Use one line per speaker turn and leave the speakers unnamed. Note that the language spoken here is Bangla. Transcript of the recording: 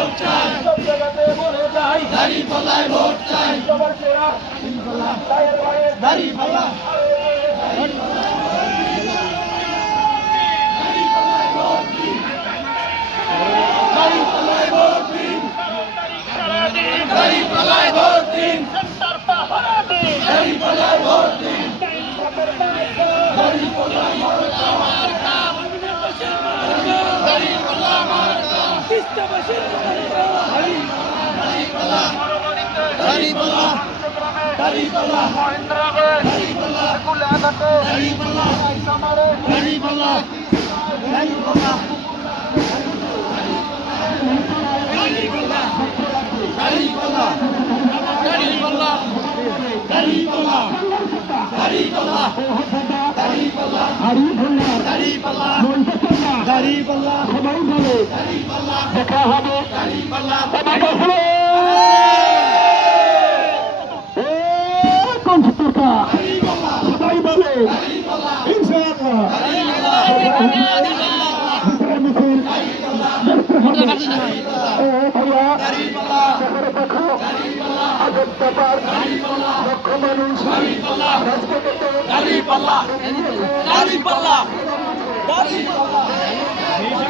সব জায়গাতে বলে যাই।
দাড়ি পালায়
তিস্তাবাসীর মহেন্দ্রগড়
খোদা উঠাবে
দেখা হবে কোন সতর্কা খোদাই পাবে ইনশাআল্লাহ লক্ষ মানুষ রাজপথে
দাঁড়িয়ে পাল্লা দাঁড়িয়ে পাল্লা দাঁড়িয়ে পাল্লা